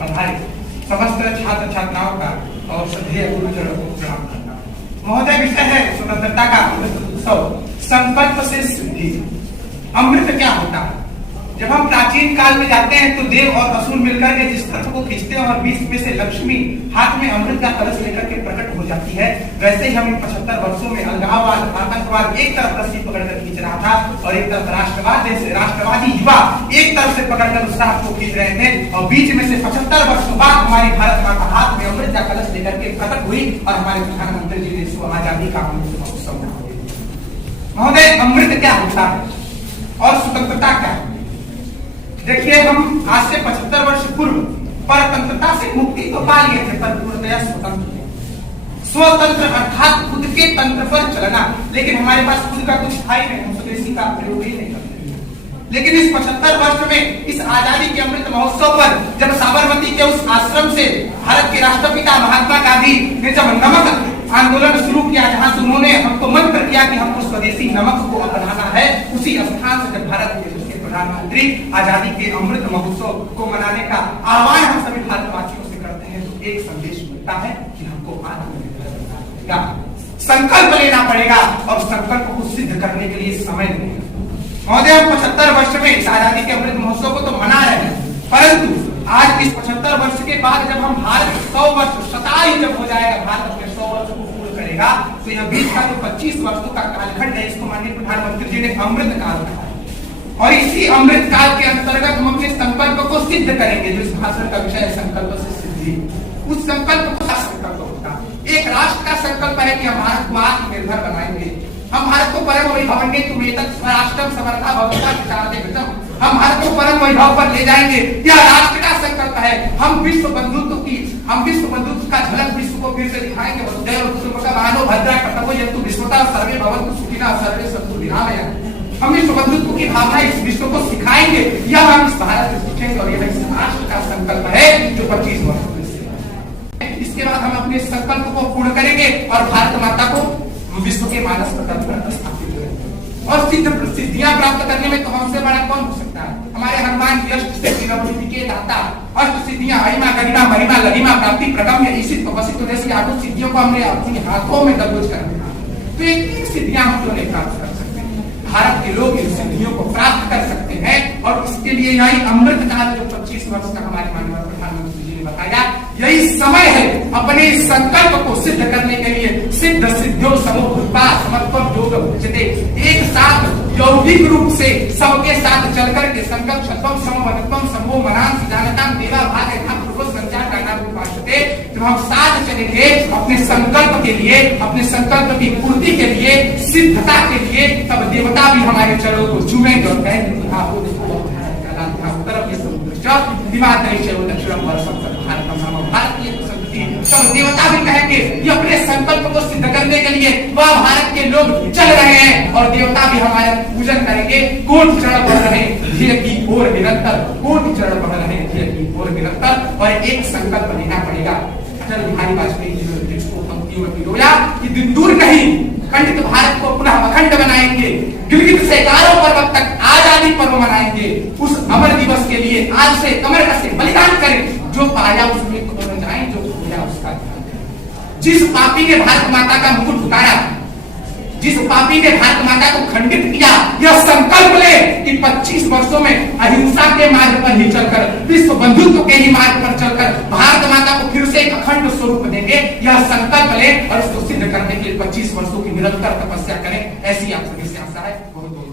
पधारे समस्त छात्र छात्राओं का और श्रद्धेय गुरुजनों को प्रणाम करता हूं। महोदय, विषय है स्वतंत्रता का अमृत उत्सव, संकल्प से सिद्धि। अमृत क्या होता है? जब हम प्राचीन काल में जाते हैं तो देव और असुर मिलकर के जिस रथ को खींचते हैं और बीच में से लक्ष्मी हाथ में अमृत का कलश लेकर के प्रकट हो जाती है, वैसे ही हम इन 75 वर्षों में अलगाववाद, आतंकवाद एक तरफ रस्सी पकड़कर खींच रहा था और एक तरफ राष्ट्रवादी युवा एक तरफ से पकड़कर उस राह को खींच रहे थे और बीच में से 75 वर्षों बाद हमारी भारत माता हाथ में अमृत का कलश लेकर के प्रकट हुई और हमारे प्रधानमंत्री जी ने आजादी का अमृत महोत्सव मनाया। महोदय, अमृत क्या होता है और स्वतंत्रता क्या है? देखिए, हम आज से 75 वर्ष पूर्व परतंत्रता से मुक्ति तो पा लिए थे, पर पूर्णतया स्वतंत्र अर्थात खुद के तंत्र पर चलना, लेकिन हमारे पास खुद का कुछ था ही नहीं, हम स्वदेशी का प्रयोग ही नहीं करते। लेकिन इस 75 वर्ष में इस आजादी के अमृत महोत्सव पर जब साबरमती के उस आश्रम से भारत के राष्ट्रपिता महात्मा गांधी ने जब नमक आंदोलन शुरू किया, जहां से उन्होंने हमको मंत्र किया कि हमको स्वदेशी नमक को अपनाना है, उसी स्थान से जब भारत के प्रधानमंत्री आजादी के अमृत महोत्सव को मनाने का आह्वान हम सभी भारतवासियों से करते हैं, तो एक संदेश मिलता है कि हमको आत्मनिर्भर बनना पड़ेगा, संकल्प लेना पड़ेगा और संकल्प को सिद्ध करने के लिए समय नहीं। महोदय, हम 75 वर्ष में इस आजादी के अमृत महोत्सव को तो मना रहे हैं, परंतु आज इस 75 वर्ष के बाद जब हम भारत 100 वर्ष शताब्दी जब हो जाएगा, भारत अपने 100 वर्ष को पूर्ण करेगा, तो यह बीच का जो 25 वर्षों का कालखंड है, इसको माननीय प्रधानमंत्री जी ने अमृत काल कहा और इसी अमृत काल के अंतर्गत हम अपने संकल्प को सिद्ध करेंगे। जो इस भाषण का विषय है संकल्प से सिद्धि, उस संकल्प को क्या संकल्प होता है? एक राष्ट्र का संकल्प है कि हम भारत को आत्मनिर्भर बनाएंगे, हम भारत को परम वैभव राष्ट्रम समर्था भवता विचारते विषम, हम भारत को परम वैभव पर ले जाएंगे। यह राष्ट्र का संकल्प है। हम विश्व बंधुत्व का झलक विश्व को फिर से दिखाएंगे। मानो भद्रा कर्तव्य जंतु विश्वता सर्वे भवन्तु सुखिनः सर्वे सन्तु निरामया। हम विश्व बंधुत्व की भावना इस विश्व को सिखाएंगे, यह हम इस भारत से सीखेंगे और यह इस राष्ट्र का संकल्प है जो 25 वर्षों में। इसके बाद हम अपने संकल्प को पूर्ण करेंगे और भारत माता को विश्व के मानस पटल पर स्थापित करेंगे और सिद्धियां प्राप्त करने में तो हमसे बड़ा कौन हो सकता है? हमारे हनुमान जी अष्ट सिद्धि के दाता, अष्ट सिद्धियां अहिमा गरिमा महिमा लघिमा प्राप्ति प्रगम्य ईशित वसिष्ठ जैसी 8 सिद्धियों को हमने अपने हाथों में दबोच कर रखा, तो एक सिद्धियां हम क्यों नहीं प्राप्त कर? भारत के लोग इन सिद्धियों को प्राप्त कर सकते हैं और इसके लिए यही अमृत काल जो 25 वर्ष का हमारे माननीय प्रधानमंत्री जी ने बताया, यही समय है अपने संकल्प को सिद्ध करने के लिए। सिद्ध सिद्धियों समोभूता समत्वम योग भजते, एक साथ यौगिक रूप से सबके साथ चलकर के संकल्प शतम समवनत्वम समो मनान सिद्धांताम देवा भाग संचार करना रूपाशते। जब हम साथ चलेंगे अपने संकल्प के लिए, अपने संकल्प की पूर्ति के लिए, सिद्धता के लिए, तब देवता भी हमारे चरणों को चूमेंगे और कहेंगे तब देवता भी कहेंगे ये अपने संकल्प को सिद्ध करने के लिए वह भारत के लोग चल रहे हैं और देवता भी हमारा पूजन करेंगे। कोटि चरण बढ़ रहे धीरे की ओर निरंतर, कोटि चरण बढ़ रहे धीरे की ओर निरंतर। और एक संकल्प लेना पड़ेगा। अटल बिहारी वाजपेयी जी ने जिसको पंक्तियों में पिरोया कि दिन दूर नहीं खंडित भारत को पुनः अखंड बनाएंगे, गिलगित से गारो पर्वत तक आजादी पर्व मनाएंगे। उस अमर दिवस के लिए आज से कमर कसे बलिदान करें, जो पाया उसमें खो न जाए, जो खोया उसका ध्यान दें। जिस पापी ने भारत माता का मुकुट उतारा, जिस पापी ने भारत माता को खंडित किया, यह संकल्प ले कि 25 वर्षों में अहिंसा के मार्ग पर ही चलकर, विश्व बंधुत्व के ही मार्ग पर चलकर भारत माता को फिर से एक अखंड स्वरूप देंगे। यह संकल्प ले और इसको सिद्ध करने के लिए 25 वर्षों की निरंतर तपस्या करें, ऐसी आप सभी से आशा है। बहुत